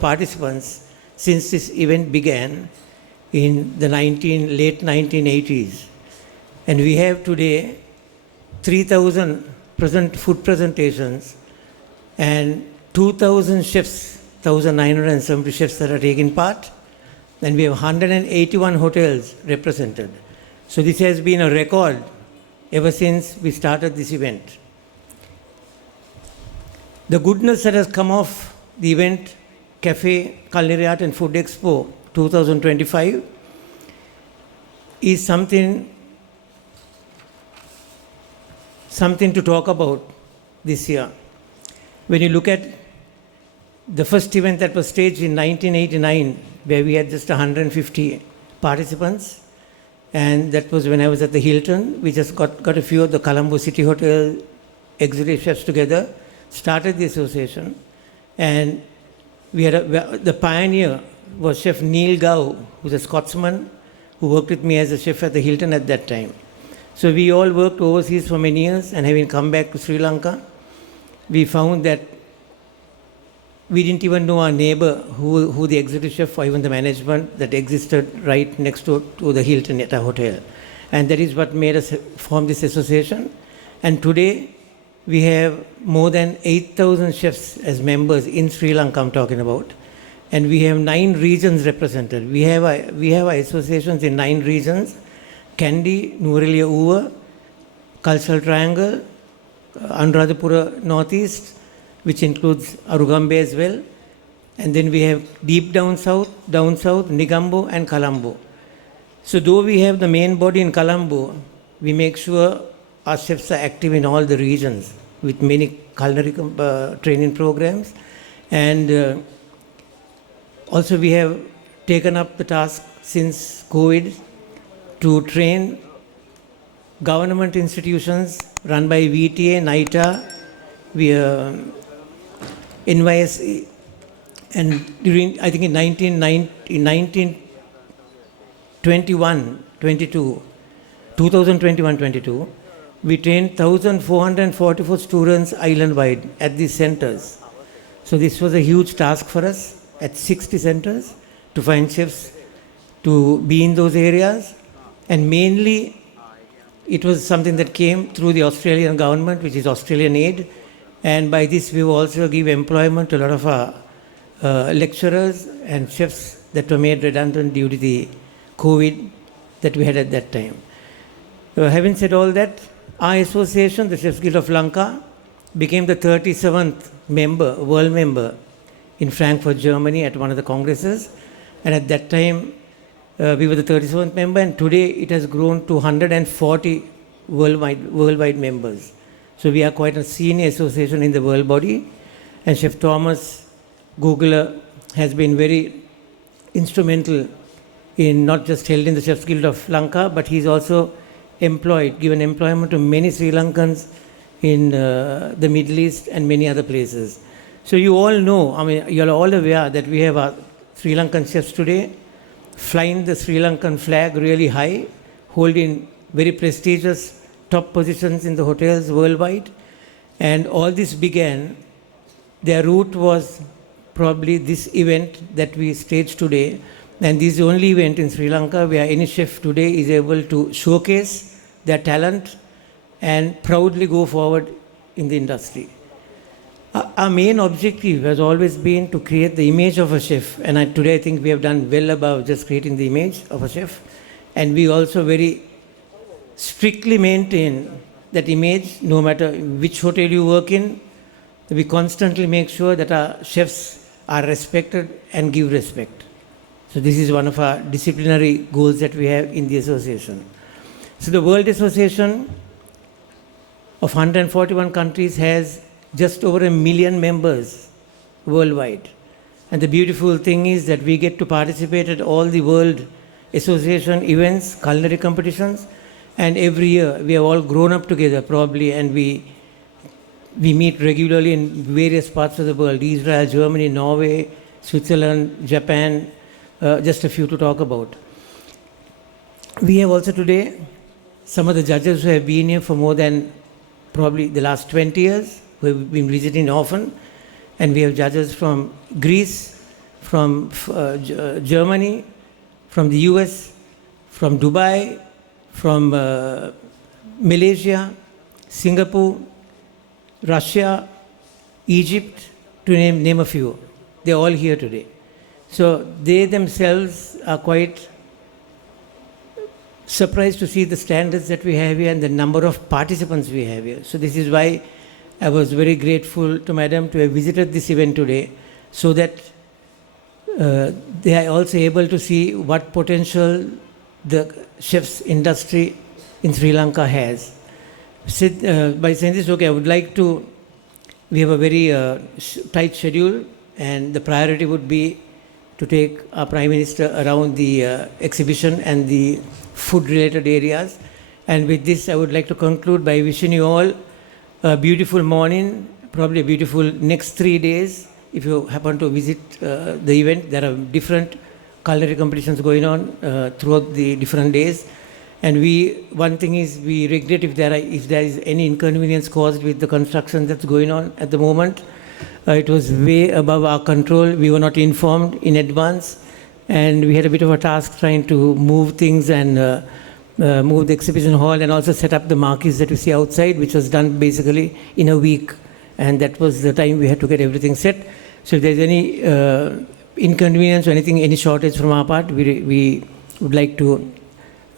Participants since this event began in the late 1980s. And we have today 3,000 food presentations and 2,000 chefs, 1,970 chefs that are taking part. And we have 181 hotels represented. So this has been a record ever since we started this event. The goodness that has come off the event, Cafe, Culinary Art and Food Expo 2025, is something to talk about this year. When you look at the first event that was staged in 1989, where we had just 150 participants, and that was when I was at the Hilton. We just got a few of the Colombo City Hotel executive chefs together, started the association, and we had the pioneer was Chef Neil Gow, who's a Scotsman who worked with me as a chef at the Hilton at that time. So we all worked overseas for many years, and having come back to Sri Lanka, we found that we didn't even know our neighbor who the executive chef or even the management that existed right next door to the Hilton at our hotel. And that is what made us form this association. And today we have more than 8,000 chefs as members in Sri Lanka, I'm talking about. And we have 9 regions represented. We have our associations in 9 regions: Kandy, Nuwara Eliya, Cultural Triangle, Anuradhapura Northeast, which includes Arugambay as well. And then we have deep down south, Negombo and Colombo. So though we have the main body in Colombo, we make sure our chefs are active in all the regions with many culinary training programs. And also we have taken up the task since COVID to train government institutions run by VTA, NITA, NYSE, and during, I think in 2021-22, we trained 1,444 students island-wide at these centers. So this was a huge task for us at 60 centers to find chefs to be in those areas. And mainly, it was something that came through the Australian government, which is Australian Aid. And by this, we will also give employment to a lot of our lecturers and chefs that were made redundant due to the COVID that we had at that time. Having said all that, our association, the Chefs Guild of Lanka, became the 37th world member in Frankfurt, Germany at one of the congresses. And at that time, we were the 37th member, and today it has grown to 140 worldwide members. So we are quite a senior association in the world body. And Chef Thomas Googler has been very instrumental in not just holding the Chefs Guild of Lanka, but he's also given employment to many Sri Lankans in the Middle East and many other places. So you all know, you're all aware that we have our Sri Lankan chefs today flying the Sri Lankan flag really high, holding very prestigious top positions in the hotels worldwide. And all this began, their route was probably this event that we staged today. And this is the only event in Sri Lanka where any chef today is able to showcase their talent and proudly go forward in the industry. Our main objective has always been to create the image of a chef. And today I think we have done well above just creating the image of a chef. And we also very strictly maintain that image no matter which hotel you work in. We constantly make sure that our chefs are respected and give respect. So this is one of our disciplinary goals that we have in the association. So the World Association of 141 countries has just over 1 million members worldwide. And the beautiful thing is that we get to participate at all the World Association events, culinary competitions, and every year we have all grown up together probably, and we meet regularly in various parts of the world: Israel, Germany, Norway, Switzerland, Japan, just a few to talk about. We have also today some of the judges who have been here for more than probably the last 20 years, who have been visiting often, And we have judges from Greece, from Germany, from the US, from Dubai, from Malaysia, Singapore, Russia, Egypt, to name a few. They're all here today. So they themselves are quite surprised to see the standards that we have here and the number of participants we have here. So this is why I was very grateful to Madam to have visited this event today, so that they are also able to see what potential the chef's industry in Sri Lanka has. By saying this, okay, I would like to, we have a very tight schedule, and the priority would be to take our Prime Minister around the exhibition and the food-related areas. And with this, I would like to conclude by wishing you all a beautiful morning, probably a beautiful next 3 days. If you happen to visit the event, there are different culinary competitions going on throughout the different days. And one thing is, we regret if there is any inconvenience caused with the construction that's going on at the moment. It was way above our control. We were not informed in advance, and we had a bit of a task trying to move things and move the exhibition hall and also set up the marquees that you see outside, which was done basically in a week. And that was the time we had to get everything set. So if there's any inconvenience or anything, any shortage from our part, we would like to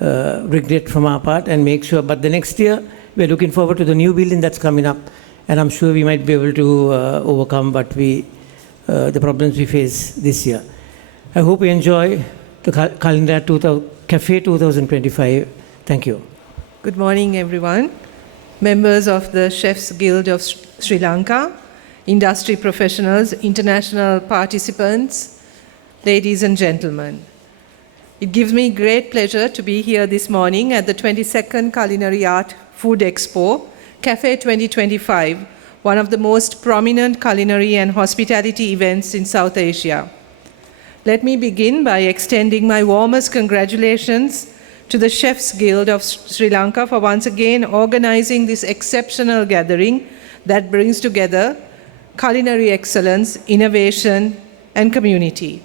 regret from our part and make sure. But the next year, we're looking forward to the new building that's coming up. And I'm sure we might be able to overcome the problems we face this year. I hope you enjoy the calendar Cafe 2025. Thank you. Good morning, everyone. Members of the Chefs Guild of Sri Lanka, industry professionals, international participants, ladies and gentlemen. It gives me great pleasure to be here this morning at the 22nd Culinary Art Food Expo, Cafe 2025, one of the most prominent culinary and hospitality events in South Asia. Let me begin by extending my warmest congratulations to the Chefs Guild of Sri Lanka for once again organizing this exceptional gathering that brings together culinary excellence, innovation, and community.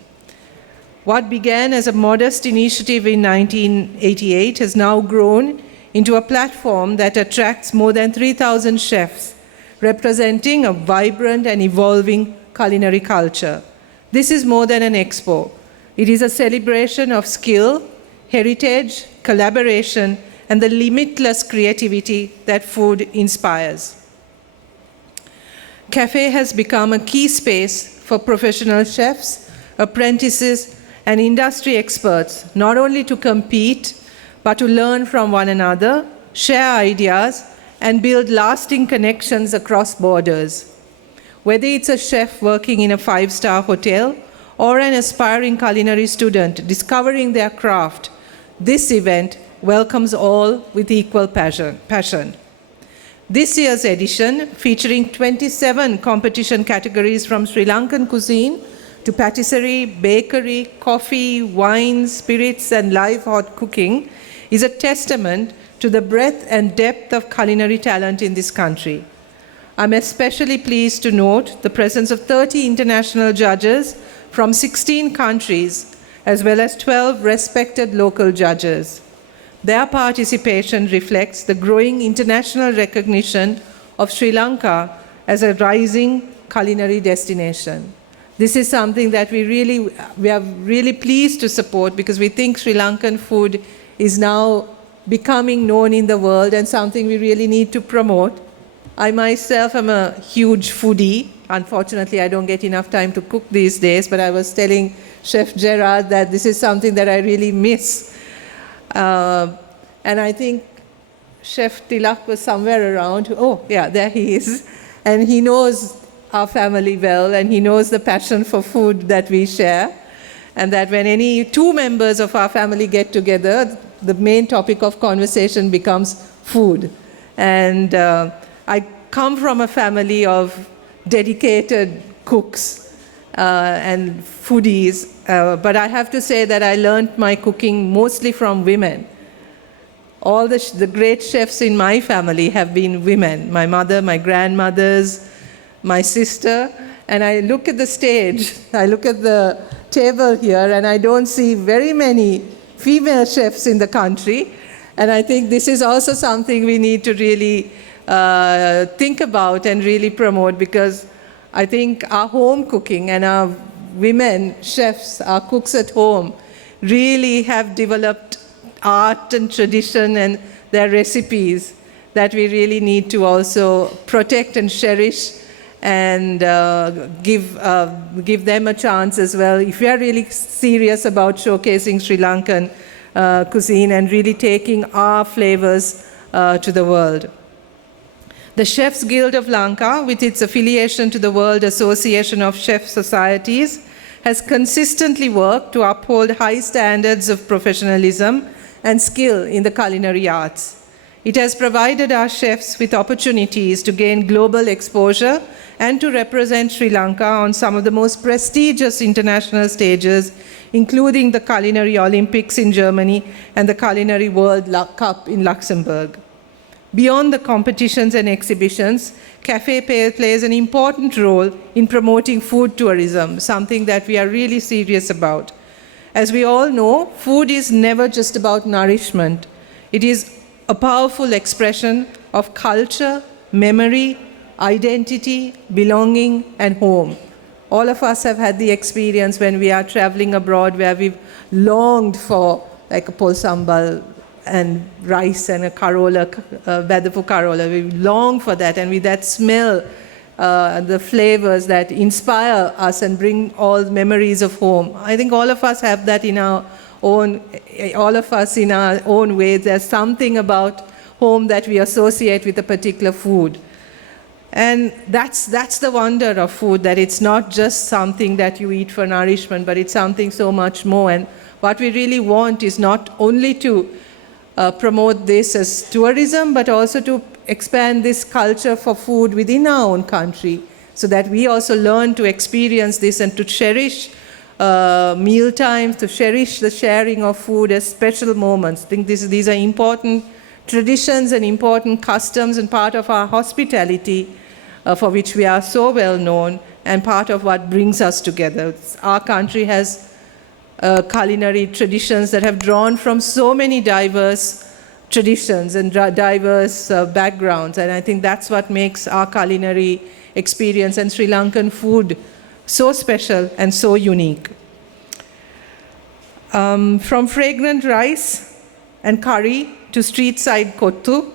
What began as a modest initiative in 1988 has now grown into a platform that attracts more than 3,000 chefs, representing a vibrant and evolving culinary culture. This is more than an expo. It is a celebration of skill, heritage, collaboration, and the limitless creativity that food inspires. Cafe has become a key space for professional chefs, apprentices, and industry experts, not only to compete, but to learn from one another, share ideas, and build lasting connections across borders. Whether it's a chef working in a 5-star hotel or an aspiring culinary student discovering their craft, this event welcomes all with equal passion. This year's edition, featuring 27 competition categories from Sri Lankan cuisine to patisserie, bakery, coffee, wine, spirits, and live hot cooking, is a testament to the breadth and depth of culinary talent in this country. I'm especially pleased to note the presence of 30 international judges from 16 countries, as well as 12 respected local judges. Their participation reflects the growing international recognition of Sri Lanka as a rising culinary destination. This is something that we are really pleased to support, because we think Sri Lankan food is now becoming known in the world and something we really need to promote. I myself am a huge foodie. Unfortunately, I don't get enough time to cook these days, but I was telling Chef Gerard that this is something that I really miss. And I think Chef Tilak was somewhere around. Oh, yeah, there he is. And he knows our family well, and he knows the passion for food that we share. And that when any two members of our family get together, the main topic of conversation becomes food. And I come from a family of dedicated cooks and foodies, but I have to say that I learned my cooking mostly from women. All the great chefs in my family have been women. My mother, my grandmothers, my sister, and I look at the stage, I look at the table here, and I don't see very many female chefs in the country. And I think this is also something we need to really think about and really promote, because I think our home cooking and our women chefs, our cooks at home, really have developed art and tradition and their recipes that we really need to also protect and cherish, and give them a chance as well. If we are really serious about showcasing Sri Lankan cuisine and really taking our flavors to the world. The Chefs Guild of Lanka, with its affiliation to the World Association of Chef Societies, has consistently worked to uphold high standards of professionalism and skill in the culinary arts. It has provided our chefs with opportunities to gain global exposure and to represent Sri Lanka on some of the most prestigious international stages, including the Culinary Olympics in Germany and the Culinary World Cup in Luxembourg. Beyond the competitions and exhibitions, Cafe plays an important role in promoting food tourism, something that we are really serious about. As we all know, food is never just about nourishment. It is a powerful expression of culture, memory, identity, belonging, and home. All of us have had the experience when we are traveling abroad where we've longed for like a pol sambal and rice and a karola, Badafu karola. We long for that, and with that smell, the flavors that inspire us and bring all memories of home. I think all of us have that in our own, ways. There's something about home that we associate with a particular food. And that's the wonder of food, that it's not just something that you eat for nourishment, but it's something so much more. And what we really want is not only to promote this as tourism, but also to expand this culture for food within our own country, so that we also learn to experience this and to cherish meal times, to cherish the sharing of food as special moments. I think these are important traditions and important customs and part of our hospitality, for which we are so well known, and part of what brings us together. Our country has culinary traditions that have drawn from so many diverse traditions and diverse backgrounds, and I think that's what makes our culinary experience and Sri Lankan food so special and so unique. From fragrant rice and curry to street-side kottu,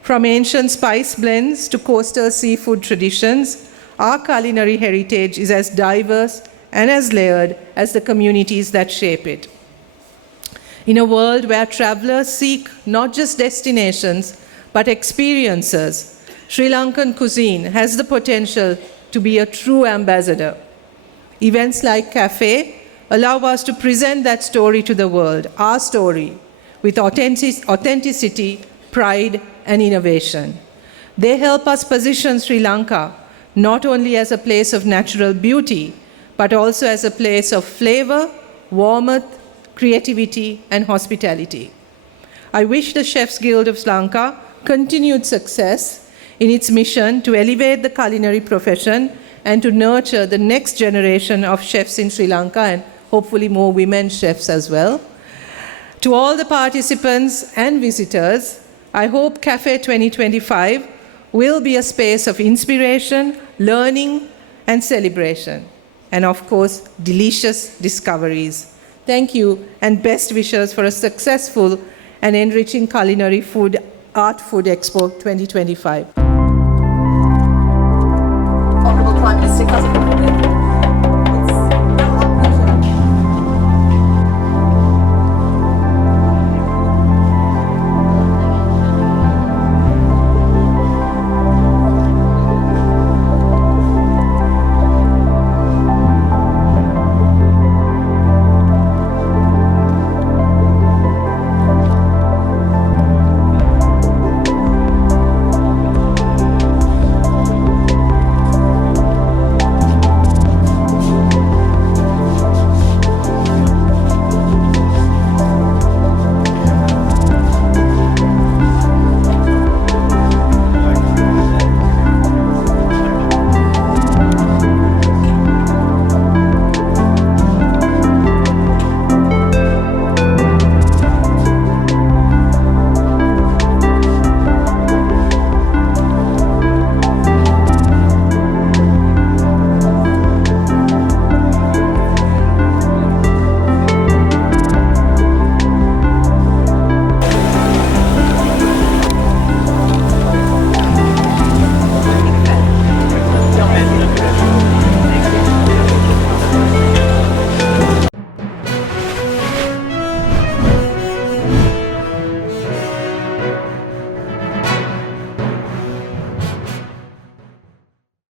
from ancient spice blends to coastal seafood traditions, our culinary heritage is as diverse and as layered as the communities that shape it. In a world where travelers seek not just destinations, but experiences, Sri Lankan cuisine has the potential to be a true ambassador. Events like Cafe allow us to present that story to the world, our story, with authenticity, pride, and innovation. They help us position Sri Lanka not only as a place of natural beauty, but also as a place of flavor, warmth, creativity, and hospitality. I wish the Chefs Guild of Sri Lanka continued success in its mission to elevate the culinary profession and to nurture the next generation of chefs in Sri Lanka, and hopefully more women chefs as well. To all the participants and visitors, I hope Cafe 2025 will be a space of inspiration, learning, and celebration, and of course, delicious discoveries. Thank you, and best wishes for a successful and enriching culinary food, Art Food Expo 2025. Honourable Prime Minister Cousin